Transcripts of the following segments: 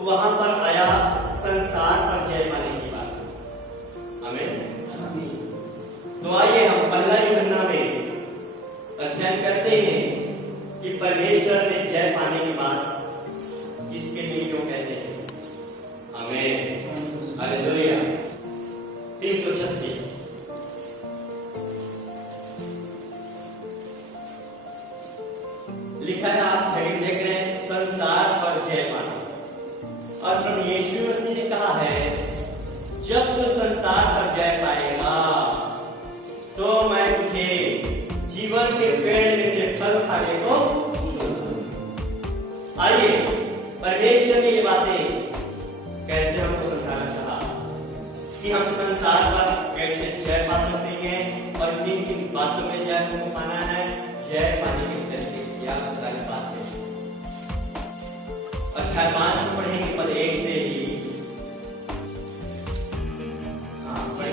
वहां पर आया संसार पर जय पाने की बात। आमीन। तो आइए हम पहला यूहन्ना में अध्ययन करते हैं कि परमेश्वर ने जय पाने की बात इसके लिए क्यों कैसे है। आमीन। हालेलुया। 336 लिखा है, आप हेडिंग देख रहे हैं, संसार पर जय पाना। और प्रभु यीशु मसीह ने कहा है, जब तू संसार पर जय पाएगा तो मैं तुझे जीवन के पेड़ में से फल खाने को। आइए परमेश्वर ने ये बातें कैसे हमको समझाना चाहा कि हम संसार पर कैसे जय पा सकते हैं और किन किन बातों में जय हमको पाना है। जय पाने के तरीके क्या बताने बात है। अध्याय 5 में पढ़ेंगे पद 1 से ही।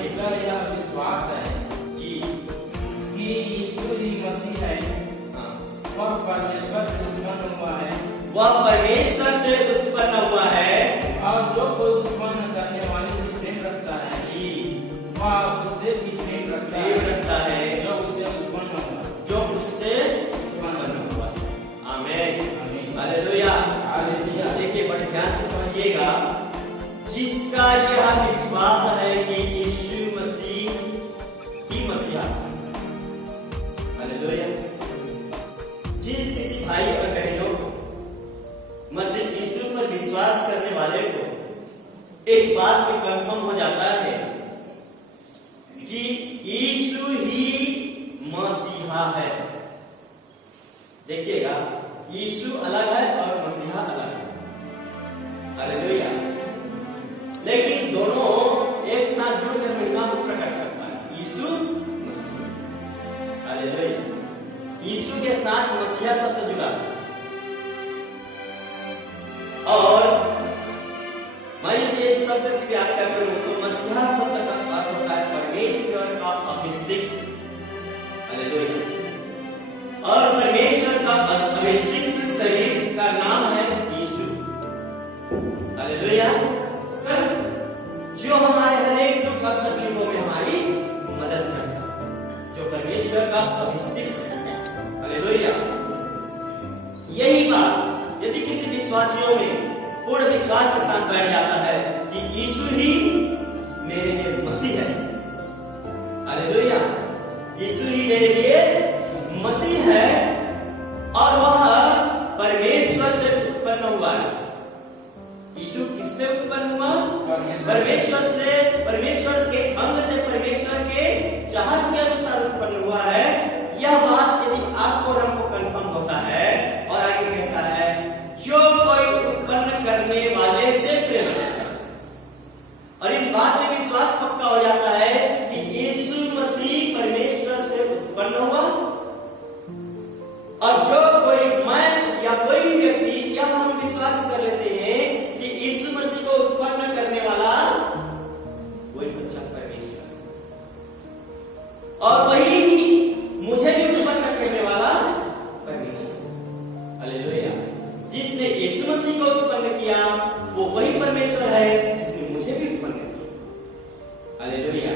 जिसका यह विश्वास है कि यीशु ही मसीह है, वह परमेश्वर से उत्पन्न हुआ है, वह परमेश्वर से उत्पन्न हुआ है, और जो कोई उत्पन्न करने वाले से प्रेम रखता है वह उससे भी प्रेम रखता है जो उससे उत्पन्न हुआ। आमीन। हालेलुया। देखिए बड़े ध्यान से समझिएगा, जिसका यह विश्वास है कि यीशु मसीह ही मसीहा। हालेलुया। जिस किसी भाई और बहनों को मसीह यीशु पर विश्वास करने वाले को इस बात पे कंफर्म हो जाता है कि यीशु ही मसीहा है। देखिएगा, यीशु अलग है और मसीहा अलग है। हालेलुया। लेकिन दोनों एक साथ जुड़कर महिमा को प्रकट करता है, यीशु मसीह। हालेलुया। यीशु के साथ मसीहा शब्द जुड़ा है। और मैं इस शब्द की व्याख्या करूं तो मसीहा शब्द का अर्थ होता है परमेश्वर का अभिषिक्त। हालेलुया। और परमेश्वर का अभिषिक्त शरीर का नाम है यीशु। हालेलुया। जो हमारे हर एक दुख और तकलीफों में हमारी मदद करता है, जो परमेश्वर का अभिषिक्त। हालेलुया। यही बात यदि किसी विश्वासियों में पूर्ण विश्वास के साथ बैठ जाता है कि यीशु ही मेरे लिए मसीह है। हालेलुया। यीशु ही मेरे लिए मसीह है और वह परमेश्वर से उत्पन्न हुआ है। यीशु किससे उत्पन्न हुआ? परमेश्वर से, परमेश्वर के अंग से, परमेश्वर के चाहत के अनुसार उत्पन्न हुआ है। यह बात यदि आपको और हमको कंफर्म होता है और आगे कहता है, जो कोई उत्पन्न करने वाले से प्रेम करता है। और इस बात में विश्वास पक्का हो जाता है कि यीशु मसीह परमेश्वर से उत्पन्न हुआ। और जो कोई, मैं या कोई भी व्यक्ति, यह हम विश्वास कर लेते हैं कि यीशु मसीह को उत्पन्न करने वाला और वही भी मुझे भी उत्पन्न करने वाला परमेश्वर। हालेलुया। जिसने यीशु मसीह को उत्पन्न किया वो वही परमेश्वर है जिसने मुझे भी उत्पन्न किया। हालेलुया।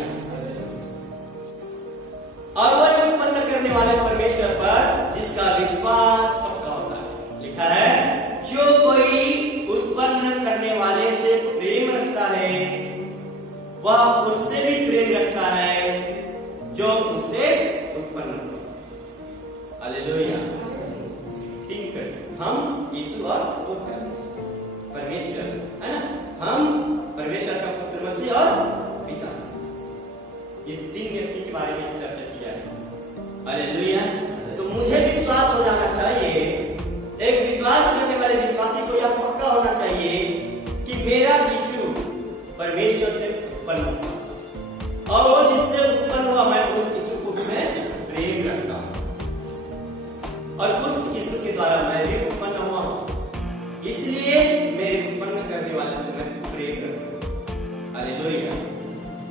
और वही उत्पन्न करने वाले परमेश्वर पर जिसका विश्वास पक्का होता है। लिखा है जो कोई उत्पन्न करने वाले से प्रेम रखता है वह उससे भी प्रेम रखता है जो उससे उत्पन्न हुआ। हालेलुया। ठीक है, हम यीशु और परमेश्वर है ना, हम परमेश्वर का पुत्र मसीह और पिता, ये तीन व्यक्ति के बारे में चर्चा किया है। हालेलुया। तो मुझे विश्वास हो जाना चाहिए, एक विश्वास करने वाले विश्वासी को यह पक्का होना चाहिए कि मेरा यीशु परमेश्वर से उत्पन्न हुआ और वो जिससे उत्पन्न हुआ मैं उस यीशु को मैं प्रेम रखता हूं और उस यीशु के द्वारा मैं भी उत्पन्न हुआ हूं, इसलिए मेरे उत्पन्न करने वाले से मैं प्रेम रखता हूं। हालेलुया।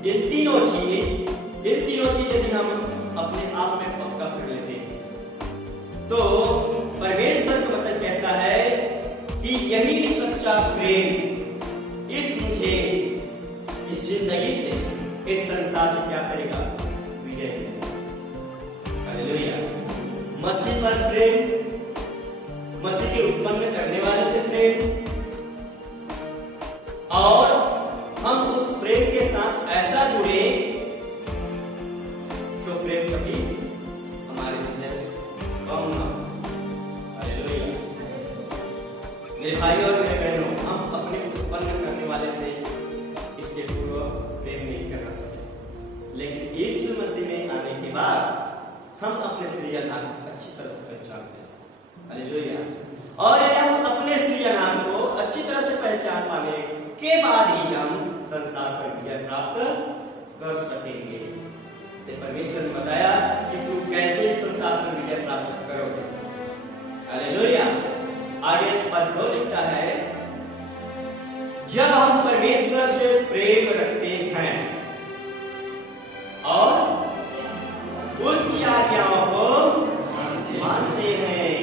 ये तीनों चीज यदि हम अपने आप में पक्का कर लेते हैं तो परमेश्वर का वचन कहता है कि यही सच्चा प्रेम मुझे इस जिंदगी से, इस संसार से क्या करेगा? विजय। हालेलुया। मसीह पर प्रेम, मसीह के उत्पन्न करने वाले से प्रेम, और हम उस प्रेम के साथ ऐसा जुड़े जो प्रेम कभी हमारे हृदय से कम ना हो। हालेलुया। मेरे भाई और मेरे बहनों, हम अपने उत्पन्न करने वाले से इसके पूर्व प्रेम नहीं करना सकते, लेकिन यीशु मसीह में आने के बाद हम अपने सृजनहार को अच्छी तरह से पहचानते हैं। हालेलुया। और यदि हम अपने सृजनहार को अच्छी तरह से पहचान पाने के बाद ही हम संसार पर विजय प्राप्त कर सकेंगे। तो परमेश्वर ने बताया कि तू कैसे इस संसार पर विजय प्राप्त करोगे। हालेलुया। आगे पद 2 लिखता है, जब हम परमेश्वर से प्रेम रखते हैं और उसकी आज्ञाओं को मानते हैं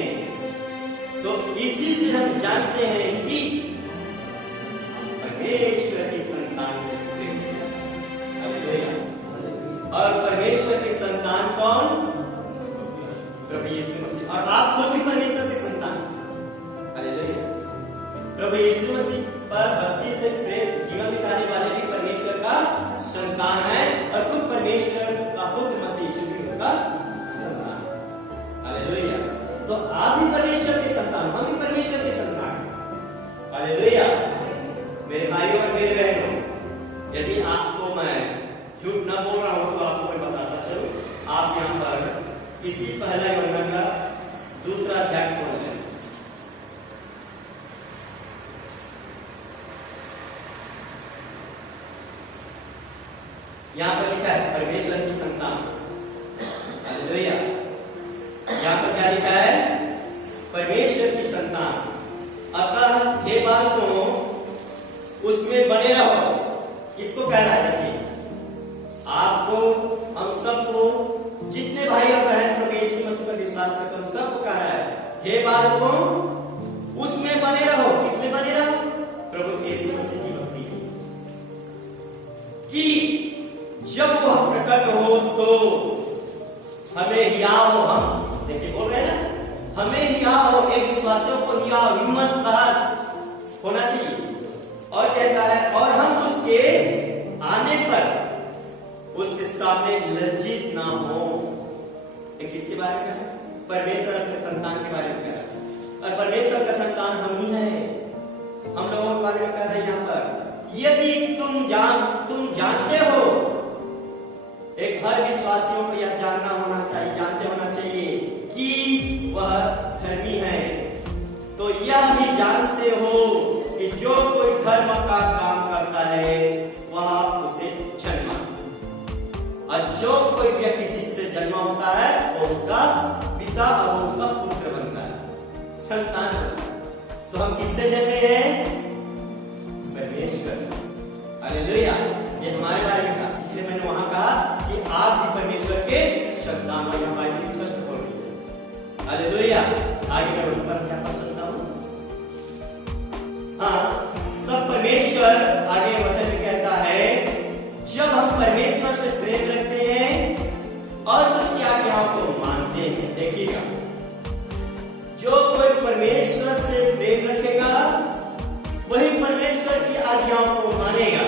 तो इसी से हम जानते हैं कि परमेश्वर की संतान से प्रेम किया। हालेलुया। और परमेश्वर के संतान कौन? प्रभु यीशु मसीह। और आप खुद भी परमेश्वर के संतान। हालेलुया। प्रभु यीशु मसीह पर भक्ति से प्रेम जीवन बिताने वाले भी परमेश्वर का संतान है और खुद परमेश्वर का पुत्र मसीह यीशु भी उसका संतान। हालेलुया। तो आप भी परमेश्वर के संतान, हम भी परमेश्वर के संतान। हालेलुया। मेरे भाइयों और मेरे बहनों, यदि आपको मैं झूठ न बोल रहा हूं तो आपको मैं बताता चलूं, आप यहां पर इसी पहला यूहन्ना का 2 अध्याय खोल लें। यहां पर लिखा है परमेश्वर की संतान। हालेलुया। यहां पर क्या लिखा है? परमेश्वर की संतान। अतः हे बालकों उसमें बने रहो। किसको कह रहा है? देखिए, आपको, हम सबको, जितने भाई और बहन प्रभु यीशु मसीह पर विश्वास करते हैं, हम सबको कह रहा है, हे बालकों उसमें बने रहो। किसमें बने रहो? प्रभु यीशु मसीह की भक्ति कि जब वह प्रकट हो तो हमें हियाव, हम देखिए बोल रहे हैं ना, हमें हियाव, एक विश्वासियों को हियाव, हिम्मत, साहस होना चाहिए। और कहता है और हम उसके आने पर उसके सामने लज्जित ना हो। किसके बारे में है? परमेश्वर अपने संतान के बारे में कह रहा है और परमेश्वर का संतान हम ही है। हम लोगों के बारे में कह रहे हैं यहां पर, यदि तुम जानते हो, एक हर विश्वासियों को यह जानना होना चाहिए, जानते होना चाहिए कि वह धर्मी है, तो यह भी जानते हो कि जो कोई धर्म का काम करता है वह उसे जन्मा, और जो कोई व्यक्ति जिससे जन्मा होता है वो उसका पिता और वो उसका पुत्र बनता है, संतान बनता है। तो हम किससे जन्मे हैं? परमेश्वर। हालेलुया। ये हमारे बारे में कहा, इसलिए मैंने वहां कहा कि आप भी परमेश्वर के संतान और यहाँ बाइबल स्पष्ट बोल रही है। हालेलुया। आगे मैं उस पर क्या पढ़ सकता हूँ? हाँ, तब परमेश्वर आगे वचन में कहता है, जब हम परमेश्वर से प्रेम रखते हैं और उसकी आज्ञाओं को मानते हैं। देखिएगा, जो कोई परमेश्वर से प्रेम रखेगा वही परमेश्वर की आज्ञाओं को मानेगा।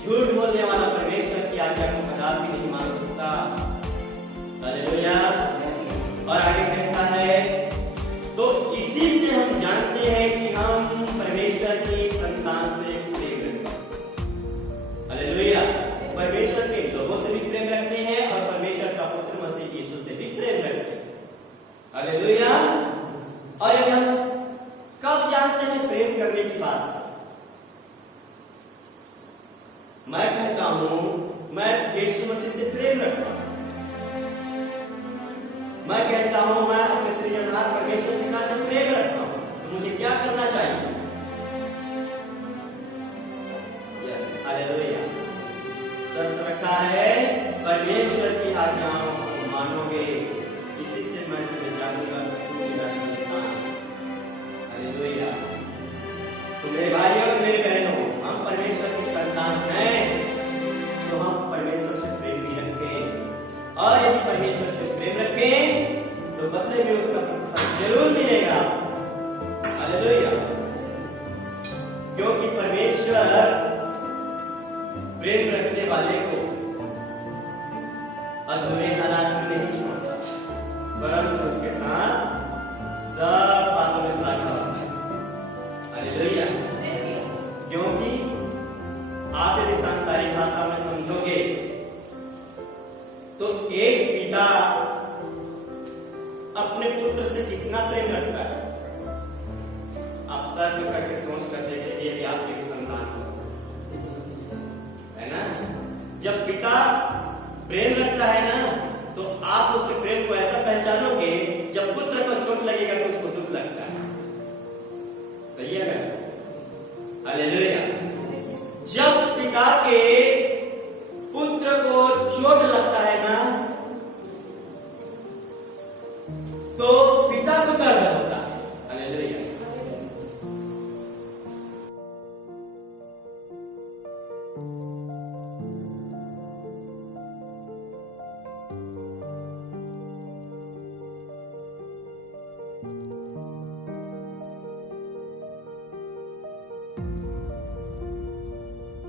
झूठ बोलने वाला परमेश्वर की आज्ञा को कदापि नहीं मान सकता। हालेलुया। और आगे कहता है, तो इसी से हम जानते हैं कि हम परमेश्वर की संतान से प्रेम रखते हैं। हालेलुया। परमेश्वर के लोगों से भी प्रेम रखते हैं और परमेश्वर का पुत्र मसीह यीशु से भी प्रेम रखते हैं। हालेलुया। और यदि हम कब जानते हैं प्रेम करने की बात? मैं कहता हूं मैं यीशु मसीह से प्रेम रखता हूं। मैं कहता हूं मैं अपने सृजनहार परमेश्वर पिता से प्रेम रखता हूं। तो मुझे क्या करना चाहिए? Yes, hallelujah. शर्त रखा है, परमेश्वर की आज्ञाओं को मानोगे, इसी से मैं तुम्हें जानूंगा तू मेरा संतान। हालेलुया। तो मेरे भाइयों और मेरे बहनों, हम परमेश्वर की संतान हैं तो हम परमेश्वर से प्रेम भी रखें, और यदि परमेश्वर से प्रेम रखें तो बदले में उसका फल जरूर मिलेगा। हालेलुया। क्योंकि परमेश्वर प्रेम रखने वाले को अधूरे हालात में नहीं छोड़ता, परंतु उसके साथ सब बातों में साझा होता है। हालेलुया। क्योंकि आप यदि सांसारिक भाषा में समझोगे तो एक पिता अपने पुत्र से कितना प्रेम रखता है, आप तर्क करके सोच कर देखिए, यदि आपके संतान है ना, जब पिता प्रेम रखता है ना, तो आप उसके प्रेम को ऐसा पहचानोगे, जब पुत्र को चोट लगेगा तो उसको दुख लगता है। सही है ना? हालेलुया। जब पिता के पुत्र को चोट लगता है ना, तो पिता को दर्द होता है। हालेलुया।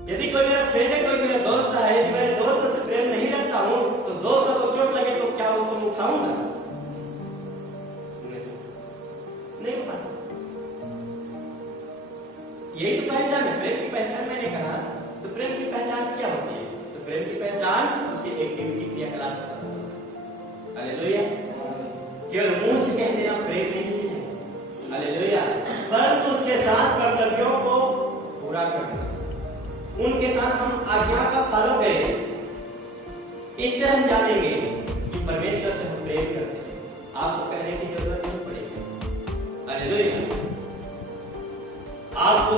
यदि कोई मेरा फ्रेंड है, कोई मेरा दोस्त है, यदि मेरे दोस्त से प्रेम नहीं रखता हूं तो दोस्त को चोट लगे तो क्या उसको मैं उठाऊंगा? नहीं उठा सकता। यही तो पहचान है, प्रेम की पहचान। मैंने कहा तो प्रेम की पहचान क्या होती है? तो प्रेम की पहचान उसकी एक्टिविटी, क्रियाकलाप। हालेलुया। केवल मुंह से कह देना प्रेम नहीं है। हालेलुया। परंतु उसके साथ कर्तव्यों को पूरा करना, उनके साथ हम आज्ञा का फॉलो करें। इससे हम जानेंगे कि परमेश्वर से हम प्रेम करते हैं। आपको कहने की जरूरत नहीं पड़ेगी। हालेलुया। आपको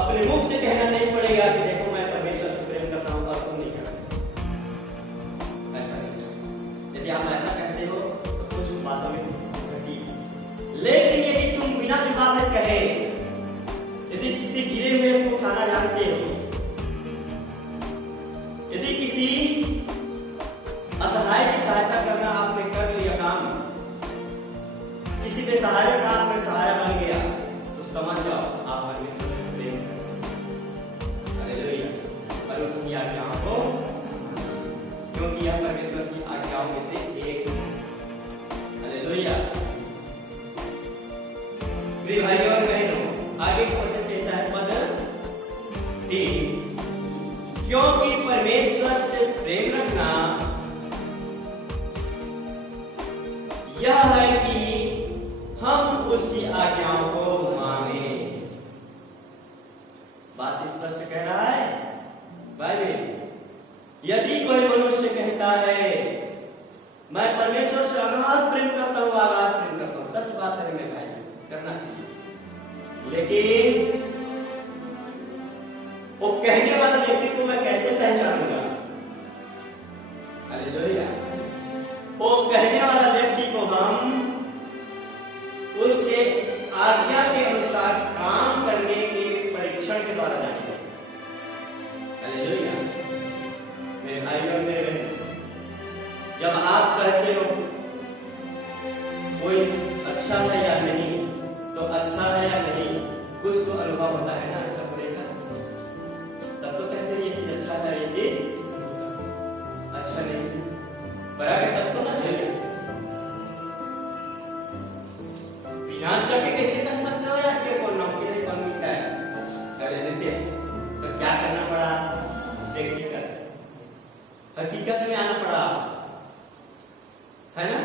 अपने मुख से कहना नहीं पड़ेगा कि देखो मैं परमेश्वर से प्रेम करता हूं और तुम नहीं करते। ऐसा नहीं। यदि आप ऐसा कहते हो तो कुछ बातों में घटी, लेकिन यदि तुम बिना जुबा से कहे, यदि किसी गिरे हुए को उठाना जानते हो, यदि किसी असहाय की सहायता करना आपने कर लिया काम, किसी बेसहारे का आप में सहारा बन गया, तो समझ जाओ आप परमेश्वर से प्रेम करते। हालेलुया। और उसकी आज्ञाओं को, क्योंकि यह परमेश्वर की आज्ञाओं में से एक है। हालेलुया। प्रिय भाइयों और बहनों, आगे का वचन कहता है पद 3, क्योंकि परमेश्वर से प्रेम रखना यह है कि हम उसकी आज्ञाओं को माने। बात स्पष्ट कह रहा है बाइबल। यदि कोई मनुष्य कहता है मैं परमेश्वर से अगाध प्रेम करता हूं, आगाध प्रेम करता हूं, सच बात है मेरे भाई, करना चाहिए, लेकिन वो कहने वाला व्यक्ति को मैं कैसे पहचानूंगा? हालेलुया। वो कहने वाला व्यक्ति को हम उसके आज्ञा के अनुसार काम करने के परीक्षण के द्वारा जानेंगे। हालेलुया। मेरे भाई और मेरे बहन, जब आप कहते हो कोई अच्छा है या नहीं, तो अच्छा है या नहीं कुछ तो अनुभव होता है ना अच्छा होने का, तब तो कहते हैं ये चीज अच्छा है, ये चीज अच्छा नहीं, बड़ा के तब तो ना है। बिना चके कैसे कह सकते हो यार कि कौन नौकरी नहीं कौन मिलता है? तो क्या करना पड़ा? व्यक्तिगत हकीकत में आना पड़ा, है ना?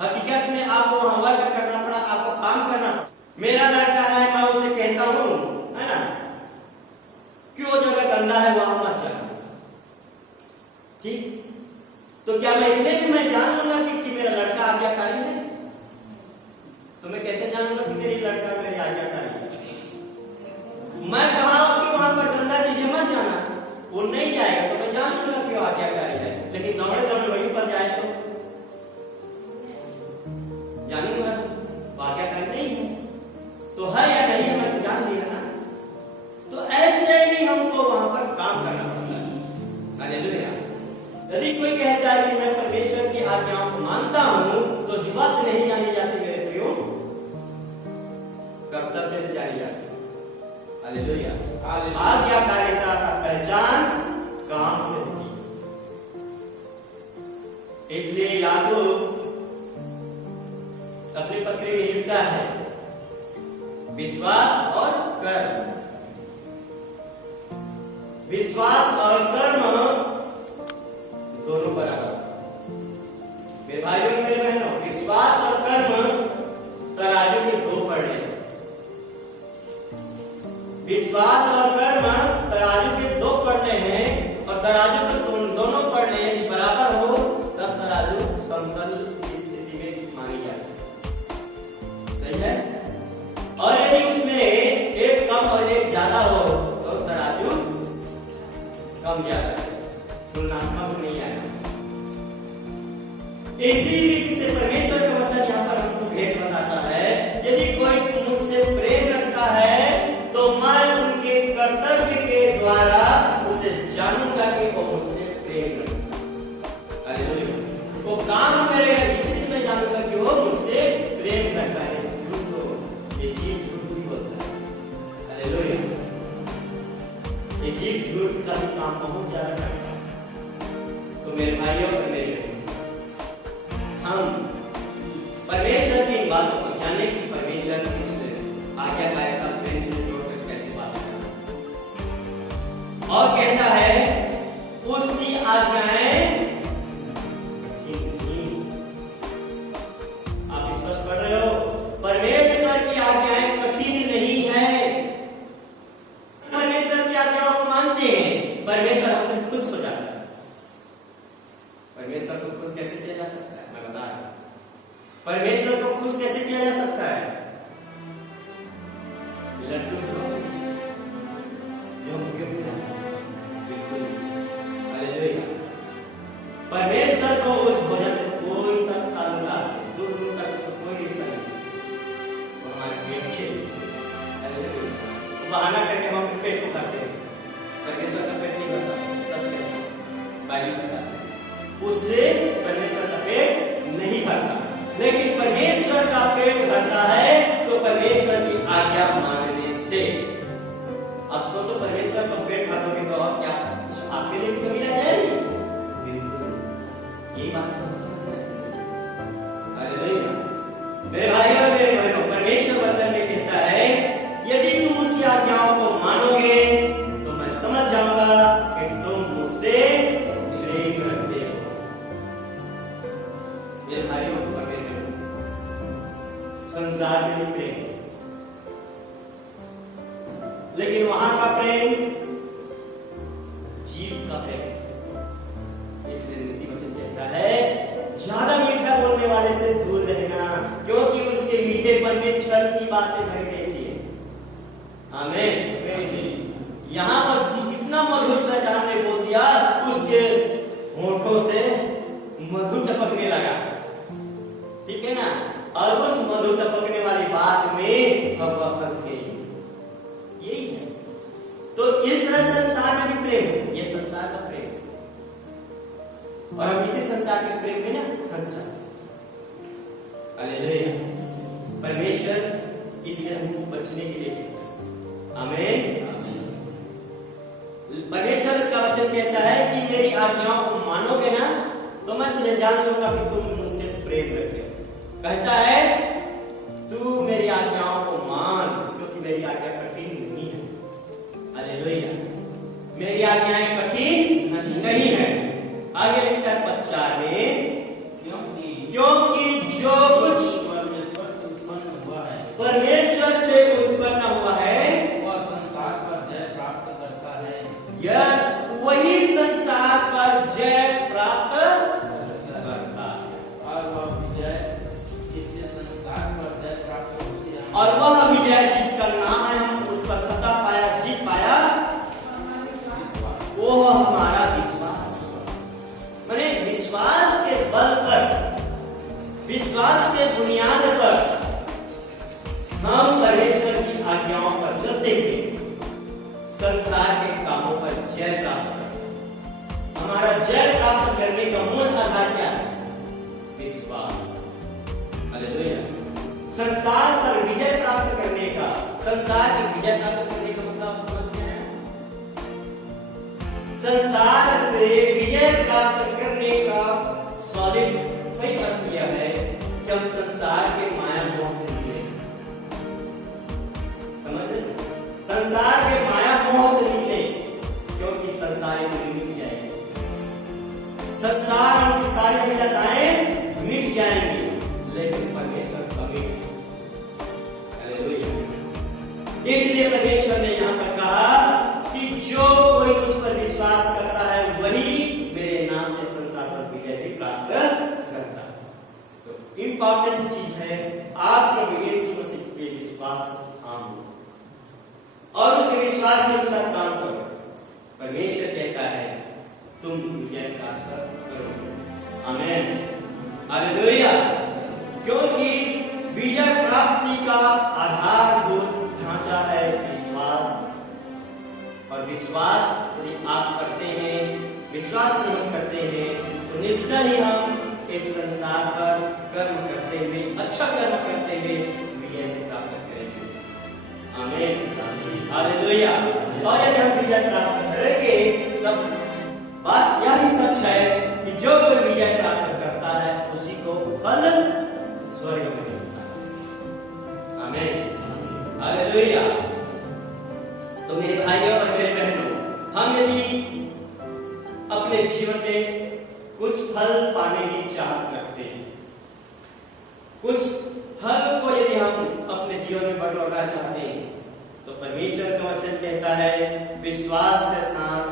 हकीकत में आपको वहां वर्क करना पड़ा, आपको काम करना। मेरा लड़का है, मैं उसे कहता हूं, है ना, क्यों जगह गंदा है वहां मत जाना, ठीक? तो क्या मैं इतने भी मैं जान लूंगा कि मेरा लड़का आज्ञाकारी है? तो मैं कैसे जानूंगा कि मेरी लड़का मेरी आज्ञाकारी है? मैं कहा कि वहां पर गंदा चीजें मत जाना, वो नहीं जाएगा तो मैं जान लूंगा कि वो आज्ञाकारी है। लेकिन दौड़े दौड़े वहीं पर जाए तो जानूंगा आज्ञाकारी नहीं है, तो है या नहीं है मैं तो जान लिया ना। तो ऐसे ही हमको वहां पर काम करना पड़ता है। हालेलुया। यदि कोई कहता है कि मैं परमेश्वर की आज्ञाओं को मानता हूं, तो जुबा से नहीं जानी जाती मेरे प्रियो, कर्तव्य से जानी जाती। हालेलुया। आज्ञाकारिता का पहचान काम से होती है। इसलिए याकूब अपने पत्र में लिखता है विश्वास और कर्म। विश्वास और कर्म दोनों बराबर। मेरे भाइयों मेरे बहनों, विश्वास और कर्म तराजू के दो पड़े। विश्वास और कर्म तराजू के दो पड़े हैं, और तराजू के दोनों पड़े यदि बराबर हो तब तराजू समतल स्थिति में मानी जाती है। सही है? और यदि उसमें एक कम और एक ज्यादा हो तो तराजू कम ज्यादा है, तुलनात्मक नहीं आएगा। इसी रीति से परमेश्वर का वचन यहाँ पर हमको भेद बताता है, यदि कोई मुझसे प्रेम रखता है तो मैं उनके कर्तव्य के द्वारा उसे जानूंगा कि वो मुझसे प्रेम रखता है। हालेलुया। वो काम करेगा, इसी से मैं जानूंगा कि वो मुझसे प्रेम रखता है। झूठ तो ये जीव झूठ भी होता है। हालेलुया। ये जीव झूठ का भी काम बहुत ज्यादा करता है। तो मेरे भाइयों और मेरे हम परमेश्वर की बातों को जानने की, परमेश्वर की आज्ञाकारिता प्रेम से जोड़कर कैसे बात करना। और कहता है उसकी आज्ञाएं आप स्पष्ट पढ़ रहे हो, परमेश्वर की आज्ञाएं कठिन नहीं है। परमेश्वर की आज्ञाओं को मानते हैं, परमेश्वर हमसे खुश हो जाता है। परमेश्वर को खुश कैसे किया जा सकता है? मैं बता रहा हूं। परमेश्वर को खुश कैसे किया जा सकता है? लड्डू जो बिल्कुल। हालेलुया। परमेश्वर को उस भोजन से कोई ताल्लुक, दूर दूर तक उसको कोई रिश्ता नहीं। वो हमारे पेट से, बहाना करके हम अपने पेट को भरते हैं। परमेश्वर का पेट नहीं भरता, सच कहता है, बाइबल कहता है उससे परमेश्वर का पेट नहीं भरता। लेकिन परमेश्वर का पेट भरता है तो परमेश्वर की आज्ञा मानने से। अब सोचो परमेश्वर का पेट भरोगे तो और क्या आपके लिए कमी रह जाएगी? बिल्कुल। ये बात हालेलुया। मेरे भाई और मेरे बहनों, परमेश्वर वचन में कहता है यदि तुम उसकी आज्ञाओं को मानोगे तो मैं समझ जाऊंगा कि तुम मुझसे प्रेम रखते हो। मेरे भाइयों और मेरे बहनों, संसार में प्रेम, लेकिन वहां का प्रेम जीव का प्रेम। इसलिए नीति वचन कहता है ज्यादा मीठा बोलने वाले से दूर रहना, क्योंकि उसके मीठेपन में छल की बातें भरी रहती है। आमीन। यहाँ पर कितना मधुर शैतान ने बोल दिया, उसके होठों होठों से मधु टपकने लगा, ठीक है ना, और उस मधु टपकने वाली बात में हवा फंस गई। यही है। तो इस तरह संसार में भी प्रेम है, ये संसार का प्रेम, और हम इसी संसार के प्रेम में ना फंस जाते। हालेलुया। परमेश्वर इससे हमको बचने के लिए कहता है। आमीन। परमेश्वर का वचन कहता है कि मेरी आज्ञाओं को मानोगे ना तो मैं तुझे जान लूंगा कि तुम मुझसे प्रेम रखते हो। कहता है तू मेरी आज्ञाओं को मान, क्योंकि मेरी आज्ञा कठिन नहीं है। हालेलुया। मेरी आज्ञाएं कठिन नहीं है। आगे लिखता है 5 में, क्योंकि जो कुछ परमेश्वर से उत्पन्न हुआ है वह संसार पर जय प्राप्त करता है। यस, वही संसार पर जय प्राप्त करता है। और वह विजय जिससे संसार पर जय प्राप्त होती है, और वह विजय जिसका नाम है हम उस पर फतह पाया, जीत पाया, वो हमारा विश्वास। माने विश्वास के बल पर, विश्वास के बुनियाद पर हम परमेश्वर की आज्ञाओं पर चलते हुए संसार के कामों पर जय प्राप्त करते। हमारा जय प्राप्त करने का मूल आधार क्या है? विश्वास। हालेलुया। संसार पर विजय प्राप्त करने का, संसार की विजय प्राप्त करने का मतलब समझ में आया? संसार से विजय प्राप्त करने का सॉलिड सही अर्थ यह है कि हम संसार के माया मोह से निकले। समझ रहे? संसार के माया मोह से निकले, क्योंकि संसार एक दिन मिट जाएगी। संसार की सारी अभिलाषाएं मिट जाएंगी, लेकिन परमेश्वर कभी नहीं। हालेलुया। इसलिए परमेश्वर ने यहाँ पर कहा कि जो कोई मुझ पर विश्वास करता है वही मेरे नाम से संसार पर विजय भी प्राप्त करता है। तो इंपॉर्टेंट चीज है आप प्रभु यीशु मसीह पे विश्वास ठान लो और उसके विश्वास के अनुसार काम करो। परमेश्वर कहता है तुम विजय प्राप्त करोगे। आमीन। हालेलुया। क्योंकि विजय प्राप्ति का आधारभूत ढांचा है विश्वास, और विश्वास यदि आप करते हैं, विश्वास यदि हम करते हैं तो निश्चय ही हम इस संसार पर कर्म करते हुए, अच्छा कर्म करते हुए विजय प्राप्त करेंगे। आमीन। हालेलुया। और यदि हम विजय प्राप्त करेंगे तब बात यह भी सच है कि जो कोई विजय प्राप्त करता है उसी को फल स्वर्ग में मिलता है। आमीन। हालेलुया। तो मेरे भाइयों और मेरे बहनों, हम यदि अपने जीवन में कुछ फल पाने की चाहत रखते हैं, कुछ फल को यदि हम अपने जीवन में बटोरना चाहते हैं, तो परमेश्वर का वचन कहता है विश्वास के साथ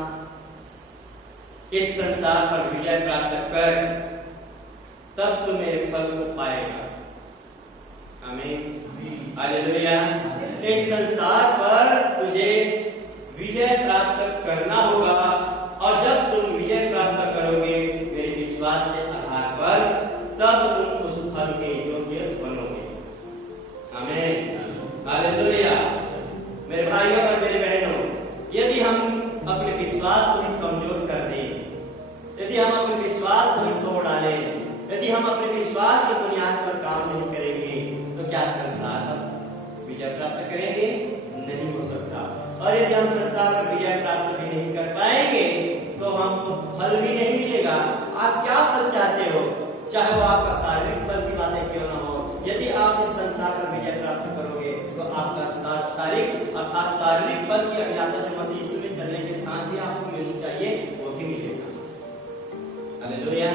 इस संसार पर विजय प्राप्त कर, तब तू मेरे फल को पाएगा। आमीन। हालेलुया। इस संसार पर तुझे विजय प्राप्त करना होगा, और जब तुम विजय प्राप्त करोगे मेरे विश्वास के आधार पर, तब तुम उस फल के योग्य बनोगे। आमीन। हालेलुया। मेरे भाइयों और मेरे बहनों, यदि हम अपने विश्वास को ही कमजोर कर दें, यदि हम अपने विश्वास को ही तोड़ डालें, यदि हम अपने विश्वास के बुनियाद पर काम नहीं करेंगे, तो क्या संसार हम विजय प्राप्त करेंगे? नहीं हो सकता। और यदि हम संसार में विजय प्राप्त भी नहीं कर पाएंगे तो हमको फल भी नहीं मिलेगा। आप क्या फल चाहते हो, चाहे वो आपका शारीरिक फल की बातें क्यों ना हो, यदि आप इस संसार में विजय प्राप्त करोगे तो आपका शारीरिक फल की अभिलाषा जो मसीह यीशु में चलने के साथ भी आपको मिलनी चाहिए, वो भी मिलेगा। हालेलुया।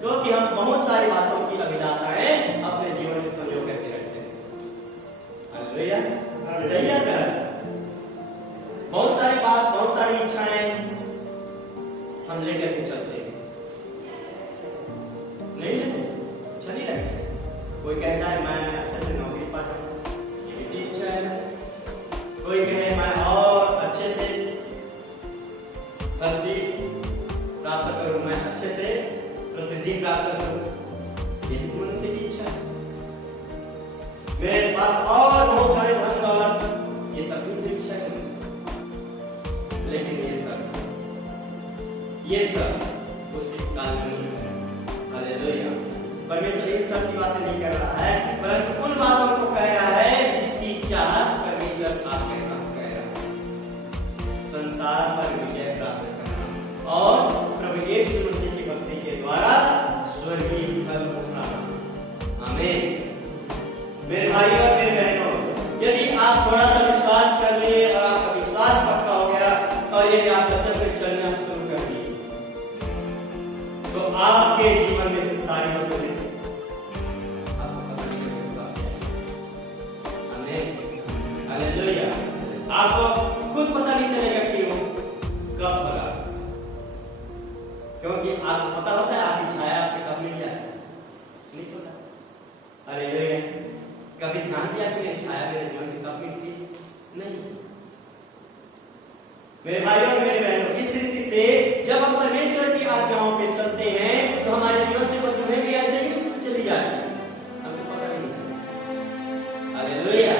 क्योंकि हम बहुत सारी बातों की अभिलाषाएं अपने जीवन में संजो करके रखते हैं। हालेलुया। सही है क्या? बहुत सारी बात, बहुत सारी इच्छाएं हम लेकर के चलते हैं, नहीं लेते, अच्छा नहीं लगता। कोई कहता है मैं अच्छे से नौकरी पा जाऊं, ये भी इच्छा है। कोई कहे मैं और अच्छे से फर्स्ट प्राप्त करूं, मैं अच्छे से यही प्राप्त करो, यही मनुष्य की इच्छा है। मेरे पास और बहुत सारे धन दौलत, ये सब भी इच्छा है, लेकिन ये सब उसके काल में नहीं है। हालेलुया। परमेश्वर इन सब की बातें नहीं कर रहा है, परंतु उन बातों को कह रहा है जिसकी चाहत परमेश्वर आपके साथ कह रहा है। संसार पर विजय प्राप्त करना और प्रभु यीशु मसीह की भक्ति के द्वारा स्वर्गीय फल उठाना। आमीन। मेरे भाइयों और मेरे बहनों, यदि आप थोड़ा सा विश्वास कर लिए और आपका विश्वास पक्का हो गया और यदि आप वचन में चलना शुरू कर दिए, तो आपके जीवन में से सारी बातें आपको पता चलेगा। आमीन। हालेलुया। आपको खुद पता नहीं चलेगा कि वो कब होगा, क्योंकि आपको पता होता है आपकी छाया आपसे कब मिल जाए, नहीं पता। हालेलुया। कभी ध्यान दिया कि मेरी छाया मेरे जीवन से कब मिलती है? नहीं। मेरे भाइयों और मेरे बहनों, इस रीति से जब हम परमेश्वर की आज्ञाओं पे चलते हैं तो हमारे जीवन से वस्तुएं भी ऐसे ही चली जाती है, हमको पता नहीं चलता। हालेलुया।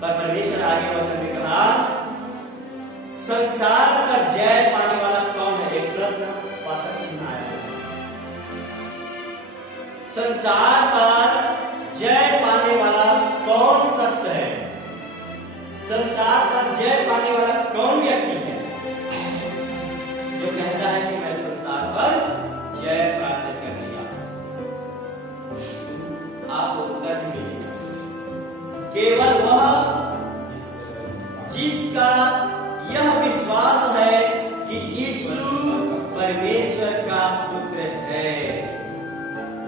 पर परमेश्वर आगे वचन में कहा, संसार पर जय पाने वाला कौन है? एक प्रश्न वाचक चिन्ह आया। संसार पर जय पाने वाला कौन शख्स है? संसार पर जय पाने वाला कौन व्यक्ति है जो कहता है कि मैं संसार पर जय प्राप्त कर लिया? आपको उत्तर मिलेगा, केवल वह जिसका यह विश्वास है कि यीशु परमेश्वर का पुत्र है।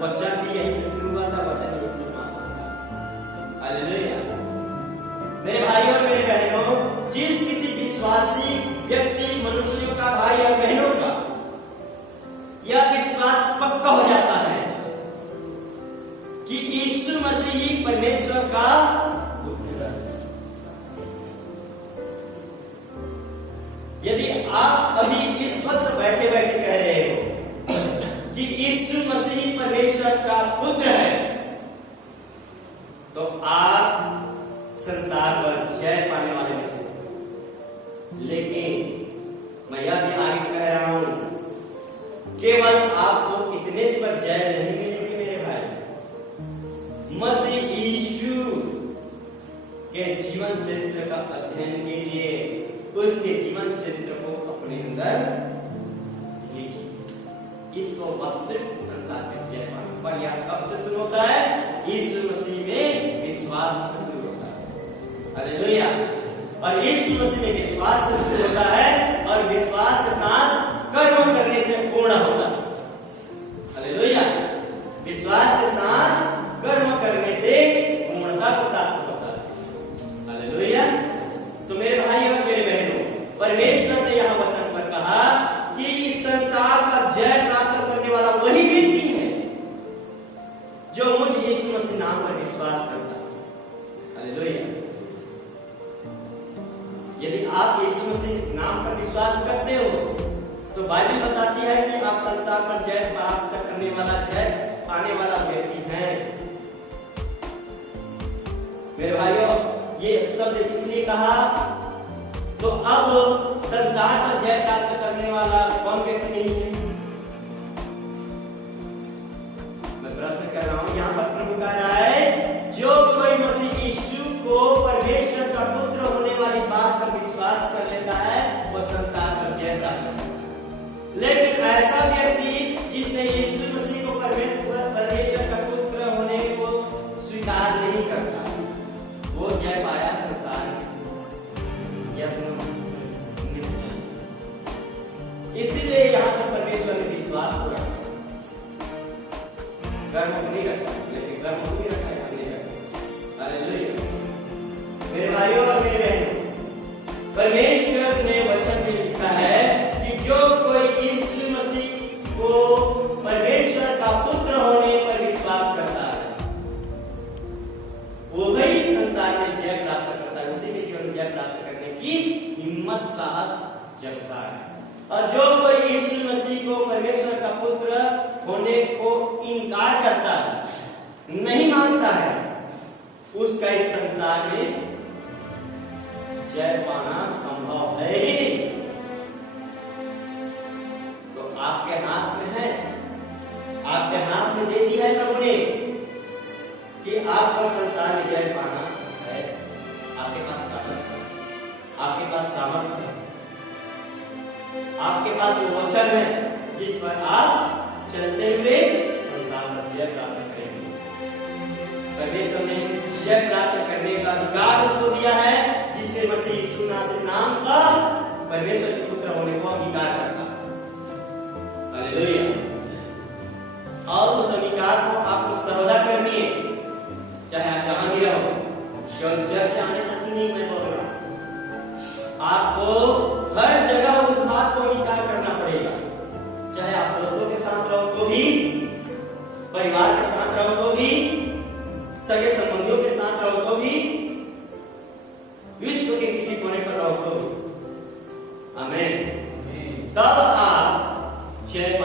वचन भी यही से शुरू हुआ था, वचन यही समाप्त होगा। हालेलुया। मेरे भाइयों और मेरे बहनों, जिस किसी विश्वासी व्यक्ति, मनुष्यों का, भाई और बहनों का यह विश्वास पक्का हो जाता है कि यीशु मसीह ही परमेश्वर का पुत्र है। यदि आप अभी इस वक्त बैठे बैठे कह रहे हो कि यीशु मसीह परमेश्वर का पुत्र है, तो आप संसार पर जय पाने वाले में से। लेकिन मैं यह भी आगे कह रहा हूं, केवल आपको इतने पर जय नहीं मिलेगी मेरे भाई। मसीह यीशु के जीवन चरित्र का अध्ययन कीजिए, उसके जीवन चरित्र को अपने अंदर लीजिए। इसको वास्तविक संसार में जय पाने पर यह कब से शुरू होता है? यीशु मसीह में विश्वास से शुरू होता है। हालेलुया। और यीशु मसीह में विश्वास से शुरू होता है और विश्वास के साथ कर्म करने से पूर्ण होता है। हालेलुया। विश्वास के साथ कर्म करने से पूर्णता को प्राप्त होता है। हालेलुया। तो मेरे भाई और मेरे बहनों, परमेश्वर ने यहां वचन पर कहा कि इस संसार पर जय प्राप्त करने वाला वही व्यक्ति है जो मुझ यीशु मसीह नाम पर विश्वास करता है। हालेलुया। यदि आप यीशु मसीह नाम पर विश्वास करते हो तो बाइबल बताती है कि आप संसार पर जय प्राप्त करने वाला, जय पाने वाला व्यक्ति हैं। मेरे भाइयों, ये शब्द इसलिए कहा, तो अब संसार पर जय प्राप्त करने वाला कौन व्यक्ति नहीं है? मैं प्रश्न कर रहा हूं, यहां पर प्रभु कह रहा है, जो कोई मसीह यीशु को परमेश्वर का पुत्र होने वाली बात पर विश्वास कर लेता है, वह संसार पर जय प्राप्त करता है। लेकिन ऐसा व्यक्ति जिसने यीशु मसीह को परमेश्वर का पुत्र होने को स्वीकार नहीं करता, वो जय पाया संसार में। इसीलिए यहां पर परमेश्वर ने विश्वास को रखा, कर्म को नहीं रखा, लेकिन कर्म को नहीं रखा, हमने रखा। हालेलुया। मेरे भाइयों और मेरे बहनों, परमेश्वर ने वचन में लिखा है कि जो कोई यीशु मसीह को परमेश्वर का पुत्र होने पर विश्वास करता है, वो वही संसार में जय प्राप्त करता है, उसी के जीवन में जय प्राप्त करने की हिम्मत, साहस जगता है। और जो कोई यीशु मसीह को परमेश्वर का पुत्र होने इनकार करता है, नहीं मानता है, उसका इस संसार में जय पाना संभव है ही नहीं। तो आपके हाथ में है, आपके हाथ में दे दिया है प्रभु ने कि आपको संसार में जय पाना है। आपके पास ताकत है, आपके पास सामर्थ्य है, आपके पास वो वचन है जिस पर आप चलते हुए संसार पर जय प्राप्त करेंगे। परमेश्वर ने जय प्राप्त करने का अधिकार उसको दिया है जिसके मसीह यीशु नाम का परमेश्वर के पुत्र होने को अंगीकार करता है। हालेलुया। और उस अंगीकार को आपको सर्वदा करनी है, चाहे आप जहां भी रहो। केवल चर्च आने तक ही नहीं मैं बोल रहा, आपको हर जगह उस बात को अंगीकार करना पड़ेगा। चाहे आप दोस्तों के साथ रहो तो भी, परिवार के साथ रहो तो भी, सगे संबंधियों के साथ रहो तो भी, विश्व के किसी कोने पर रहो तो भी। आमीन। तब आप जय